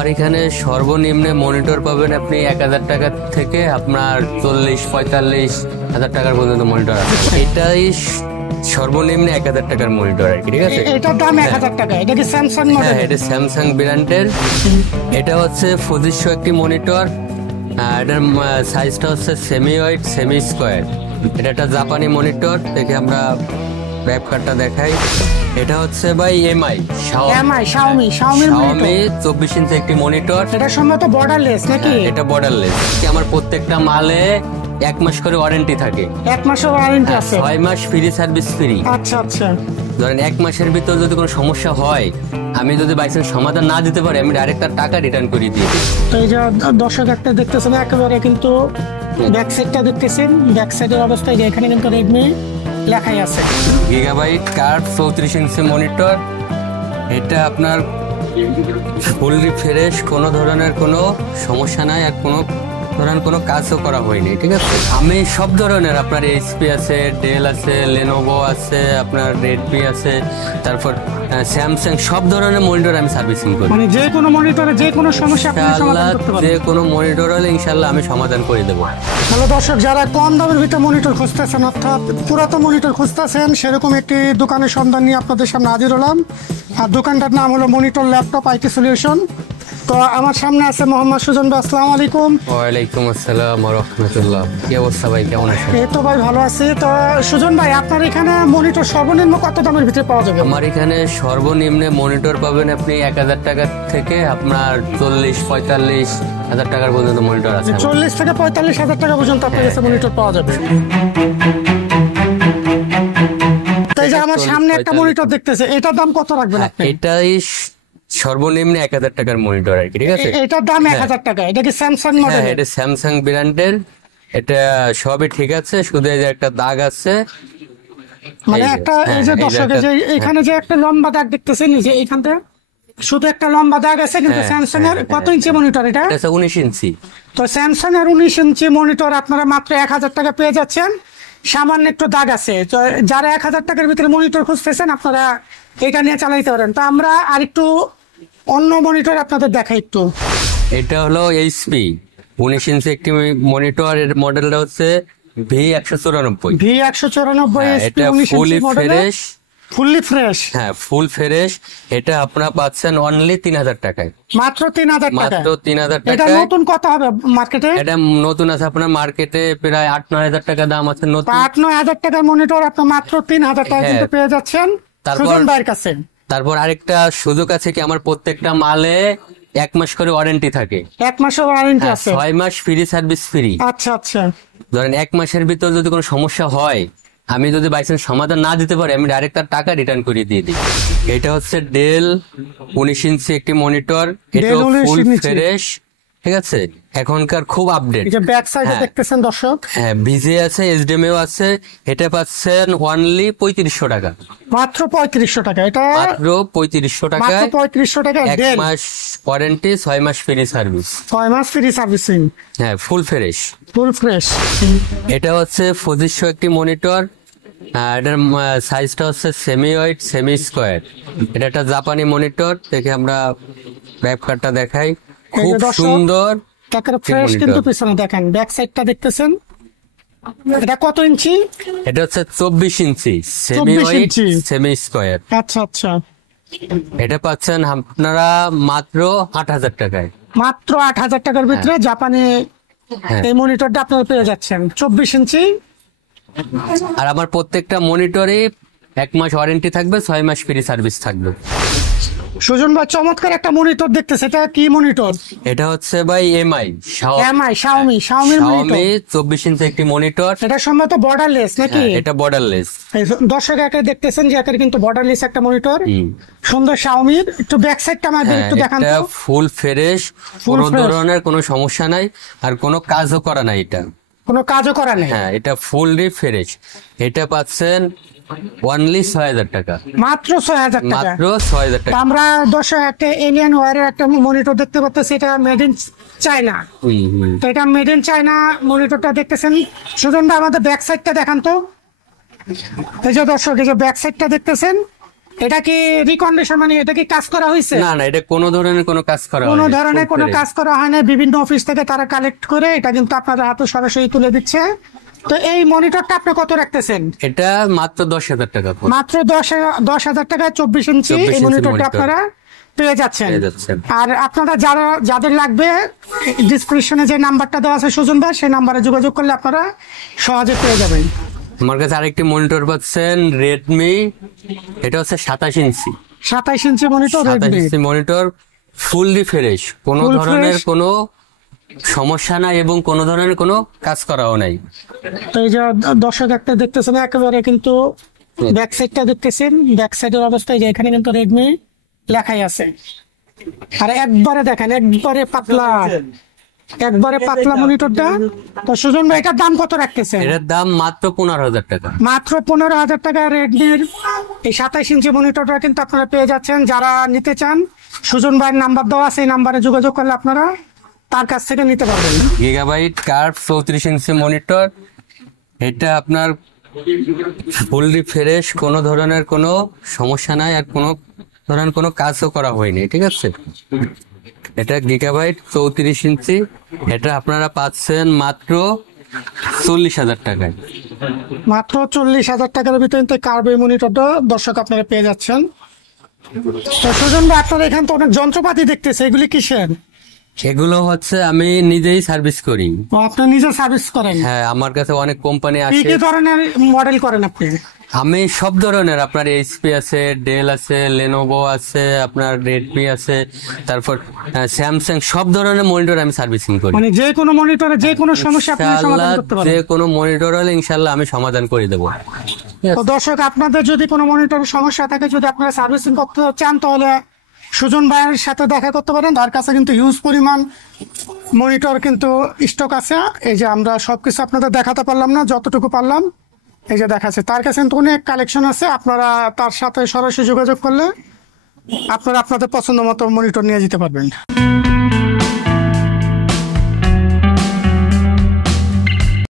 আমার এখানে সর্বনিম্ন মনিটর পাবেন আপনি 1000 টাকা থেকে আপনার 40-45,000 টাকার পর্যন্ত মনিটর আছে। এটাই সর্বনিম্ন 1000 টাকার মনিটর আর কি, ঠিক আছে। এটার দাম 1000 টাকা। এটা কি স্যামসাং মডেল? হ্যাঁ, এটা স্যামসাং ব্র্যান্ডের। এটা হচ্ছে ফুজিশো একটি মনিটর। এটার সাইজটা হচ্ছে সেমি ওয়াইড সেমি স্কোয়ার। এটা একটা জাপানি মনিটর। দেখে আমরা ব্যাক কার্ডটা দেখাই। এটা হচ্ছে ভাই শাওমি 24 ইঞ্চি একটি মনিটর। এটা সম্ভবত বর্ডারলেস নাকি? এটা বর্ডারলেস। আমার প্রত্যেকটা মালে 1 মাস করে ওয়ারেন্টি থাকে। 1 মাসের ওয়ারেন্টি আছে? 6 মাস ফ্রি সার্ভিস ফ্রি। আচ্ছা আচ্ছা। ধরেন 1 মাসের ভিতর যদি কোনো সমস্যা হয়, আমি যদি বাইসেন্স সমাধান না দিতে পারি, আমি ডাইরেক্ট তার টাকা রিটার্ন করে দিই। তো এই যে দর্শক একটা দেখতেছেন, একেবারে কিন্তু ব্যাক সাইডটা দেখতেছেন। ব্যাক সাইডের অবস্থায় যে এখানে কিন্তু রেডমি লেখাই আছে। Gigabyte card 34 inch monitor. এটা আপনার ফুললি ফ্রেশ, কোনো ধরনের কোনো সমস্যা নাই, আর কোনো ধরনের কোনো কাজও করা হয়নি, ঠিক আছে। আমি সব ধরনের আপনার এইচপি আছে, ডেল আছে, লেনোভো আছে, আপনার রেডমি আছে, তারপর স্যামসাং, সব ধরনের মনিটর আমি সার্ভিসিং করি। মানে যে কোনো মনিটরে যে কোনো সমস্যা আপনি সমাধান করতে পারবেন। যে কোনো মনিটর হলে ইনশাআল্লাহ আমি সমাধান করে দেবো। হ্যালো দর্শক, যারা কম দামের ভিতরে মনিটর খুঁজতেছেন, অর্থাৎ পুরাতন মনিটর খুঁজতেছেন, সেরকম একটি দোকানের সন্ধান নিয়ে আপনাদের সামনে হাজির হলাম। আর দোকানটার নাম হলো মনিটর ল্যাপটপ আইটি সলিউশন। তো আমার সামনে আছে মোহাম্মদ সুজন ভাই। আসসালামু আলাইকুম। ওয়ালাইকুম আসসালাম ওয়া রাহমাতুল্লাহ। কি অবস্থা ভাই, কেমন আছেন? এই তো ভাই ভালো আছি। তো সুজন ভাই, আপনার এখানে মনিটর সর্বনিম্ন কত দামের ভিতরে পাওয়া যাবে? আমার এখানে সর্বনিম্ন মনিটর পাবেন আপনি 1000 টাকা থেকে আপনার 40-45,000 টাকার পর্যন্ত মনিটর আছে। 40 থেকে 45,000 টাকা পর্যন্ত আপনার কাছে মনিটর পাওয়া যাবে। তাই যে আমার সামনে একটা মনিটর দেখতেছে, এটার দাম কত রাখবেন আপনি? এটাই সর্বনিম্ন 1000 টাকার মনিটর আর কি, ঠিক আছে। এটার দাম 1000 টাকা। এটা কি স্যামসাং মডেল? এটা স্যামসাং ব্র্যান্ডের। এটা সবই ঠিক আছে, শুধু এই যে একটা দাগ আছে, মানে একটা এই যে দর্শক, যে এখানে যে একটা লম্বা দাগ দেখতেছেন, যে এইখানটা শুধু একটা লম্বা দাগ আছে, কিন্তু স্যামসাং এর কত ইঞ্চি মনিটর এটা? এটা 19 ইঞ্চি। তো স্যামসাং এর 19 ইঞ্চি মনিটর আপনারা মাত্র 1000 টাকা পেয়ে যাচ্ছেন। সামান্য একটু দাগ আছে। তো যারা 1000 টাকার ভিতরে মনিটর খুঁজতেছেন, আপনারা এটা নিয়ে চালাইতে পারেন। তো আমরা আরেকটু অন্য মনিটর আপনাদের দেখাই একটু। এটা হলো এইচপি 19 ইঞ্চি একটি মনিটর। এর মডেলটা হচ্ছে V194। V194 এটা ফুলি ফ্রেশ। Fully fresh? হ্যাঁ, ফুল ফ্রেশ। এটা আপনারা পাচ্ছেন অনলি 3000 টাকায়। মাত্র 3000 টাকা? মাত্র 3000 এটা টাকা। নতুন কত হবে মার্কেটে? এটা নতুন আছে আপনার মার্কেটে প্রায় 8-9 হাজার টাকা দাম আছে নতুন। 8-9 হাজার টাকার মনিটর আপনি মাত্র 3000 টাকা কিন্তু পেয়ে যাচ্ছেন সুজন ভাইয়ের কাছে। তারপর আরেকটা সুযোগ আছে কি, আমার প্রত্যেকটা মালে 1 মাস করে ওয়ারেন্টি থাকে। 1 মাসের ওয়ারেন্টি আছে? 6 মাস ফ্রি সার্ভিস ফ্রি। আচ্ছা আচ্ছা। ধরেন 1 মাসের ভিতর যদি কোনো সমস্যা হয়, আমি যদি বাইসেন্স সমাধান না দিতে পারি, আমি ডাইরেক্ট তার টাকা রিটার্ন করে দিয়ে দিই। এটা হচ্ছে ডেল 19 ইঞ্চি একটি মনিটর। এটা ফুল ফ্রেশ, ঠিক আছে। এখনকার খুব আপডেট। এই যে ব্যাক সাইডে দেখতেছেন দর্শক, হ্যাঁ, ভিজে আছে, এইচডিএমআই আছে। এটা পাচ্ছেন অনলি 3500 টাকা। মাত্র 3500 টাকা? এটা মাত্র 3500 টাকা। মাত্র 3500 টাকা। 1 মাস ওয়ারেন্টি, 6 মাস ফ্রি সার্ভিস। 6 মাস ফ্রি সার্ভিসিং। হ্যাঁ, ফুল ফ্রেশ। Full fresh. এটা হচ্ছে ফুজিশো একটি মনিটর। এটার সাইজটা হচ্ছে সেমি ওয়াইড সেমি স্কোয়ার। এটা একটা জাপানি মনিটর। দেখে আমরা ব্যাক কার্ডটা দেখাই। খুব সুন্দর ফ্রেশ, কিন্তু পিছনে দেখেন ব্যাক সাইডটা দেখতেছেন। এটা কত ইঞ্চি? এটা হচ্ছে 24 ইঞ্চি সেমি ওয়াইড সেমি স্কোয়ার। আচ্ছা আচ্ছা। এটা পাচ্ছেন আপনারা মাত্র 8000 টাকায়। মাত্র 8000 টাকার ভিতরে জাপানি এই মনিটরটা আপনারা পেয়ে যাচ্ছেন 24 ইঞ্চি। আর আমার প্রত্যেকটা মনিটরে 1 মাস ওয়ারেন্টি থাকবে, 6 মাস ফ্রি সার্ভিস থাকবে। সুজন ভাই, চমৎকার একটা মনিটর দেখতেছে। এটা কি মনিটর? এটা হচ্ছে ভাই শাওমি 24 ইঞ্চি একটি মনিটর। এটা সম্ভবত বর্ডারলেস নাকি? এটা বর্ডারলেস। দর্শক একটা দেখতেছেন যে একের কিন্তু বর্ডারলেস একটা মনিটর, সুন্দর শাওমির। একটু ব্যাক সাইডটা আমাদের একটু দেখান তো। ফুল ফ্রেশ, কোনো ধরনের কোনো সমস্যা নাই, আর কোনো কাজও করা নাই। এটা কোনো কাজও করা নেই? হ্যাঁ, এটা ফুললি ফ্রেশ। এটা পাচ্ছেন অনলি 6000 টাকা। মাত্র 6000 টাকা? মাত্র 6000 টাকা। আমরা দর্শক একটা এলিয়ান ওয়ারের একটা মনিটর দেখতে পাচ্ছি। এটা মেড ইন চায়না। তো এটা মেড ইন চায়না মনিটরটা দেখতেছেন। সুজন ভাই, আমাদের ব্যাক সাইডটা দেখান তো। এই যে দর্শক, এই যে ব্যাক সাইডটা দেখতেছেন, এটা কি রিকন্ডিশন, মানে এটা কি কাজ করা হয়েছে? না না, এটা কোনো ধরনের কোনো কাজ করা কোনো হয়নি, ধরনের full কোনো fresh। কাজ করা হয় না, বিভিন্ন অফিস থেকে তারা কালেক্ট করে এটা কিন্তু আপনাদের হাতে সরাসরি তুলে দিচ্ছে। তো এই মনিটরটা আপনি কত রাখতেছেন? এটা মাত্র 10,000 টাকা পড়বে। মাত্র 10,000 টাকায় 24 ইঞ্চি 24 এই ইঞ্চি মনিটরটা monitor। আপনারা পেয়ে যাচ্ছেন। পেয়ে যাচ্ছেন। আর আপনারা যাদের লাগবে, ডিসক্রিপশনে যে নাম্বারটা দেওয়া আছে সুজন ভাই, সেই নাম্বারে যোগাযোগ করলে আপনারা সহজে পেয়ে যাবেন। আমার কাছে আরেকটি মনিটর পাচ্ছেন, রেডমি। এটা হচ্ছে 27 ইঞ্চি। 27 inch monitor 27 Redmi, inch monitor, fully fresh, কোনো Full ধরনের fresh। কোনো সমস্যা নাই এবং কোনো ধরনের কোনো কাজ করাও নাই। তো এই যে দর্শক একটা দেখতেছেন, একেবারে কিন্তু ব্যাক সাইডটা দেখতেছেন, ব্যাক সাইডের অবস্থায় যে এখানে কিন্তু রেডমি লেখাই আছে। আর একবারে দেখেন, একবারে পাতলা মনিটরটা। তো সুজন ভাই, এটার দাম কত রাখতেছেন? এটার দাম মাত্র 15,000 টাকা। মাত্র 15,000 টাকা রেডমির এই 27 ইঞ্চি মনিটরটা কিন্তু আপনারা পেয়ে যাচ্ছেন। যারা নিতে চান, সুজন ভাইয়ের নাম্বার দেওয়া আছে, এই নাম্বারে যোগাযোগ করলে আপনারা তার কাছ থেকে নিতে পারবেন। Gigabyte curve 34 inch monitor. এটা আপনার ফুললি ফ্রেশ, কোনো ধরনের কোনো সমস্যা নাই আর কোনো ধরনের কোনো কাজও করা হয়নি, ঠিক আছে। এটা গিগাবাইট 34 ইঞ্চি। এটা আপনারা পাচ্ছেন মাত্র 40,000 টাকায়। মাত্র 40,000 টাকার ভিতরে কিন্তু কার্ভ এই মনিটরটা দর্শক আপনারা পেয়ে যাচ্ছেন। তো সুজন ভাই, আপনারা এখানে তো অনেক যন্ত্রপাতি দেখতেছে, এগুলি কিসের? এগুলো হচ্ছে আমি নিজেই সার্ভিস করি। ও, আপনি নিজে সার্ভিস করেন? হ্যাঁ, আমার কাছে অনেক কোম্পানি কি আসে। কি ধরনের মডেল করেন আপনি? আমি সব ধরনের, আপনার এইচপি আছে, ডেল আছে, লেনোভো আছে, আপনার রেডমি আছে, তারপর স্যামসাং, সব ধরনের মনিটর আমি সার্ভিসিং করি। মানে যে কোনো মনিটরে যে কোনো সমস্যা আপনি সমাধান ইনশাআল্লাহ করতে যে পারেন। কোনো মনিটর হলে ইনশাআল্লাহ আমি সমাধান করে দেবো। তো দর্শক, আপনাদের যদি কোনো মনিটরের সমস্যা থাকে, যদি আপনারা সার্ভিসিং করতে চান, তাহলে সুজন ভাইয়ের সাথে দেখা করতে পারেন। তার কাছে কিন্তু হিউজ পরিমাণ মনিটর কিন্তু স্টক আছে। এই যে আমরা সবকিছু আপনাদের দেখাতে পারলাম না, যতটুকু পারলাম এই যে দেখাচ্ছে। তার কাছে কিন্তু অনেক কালেকশন আছে। আপনারা তার সাথে সরাসরি যোগাযোগ করলে আপনারা আপনাদের পছন্দ মতো মনিটর নিয়ে যেতে পারবেন।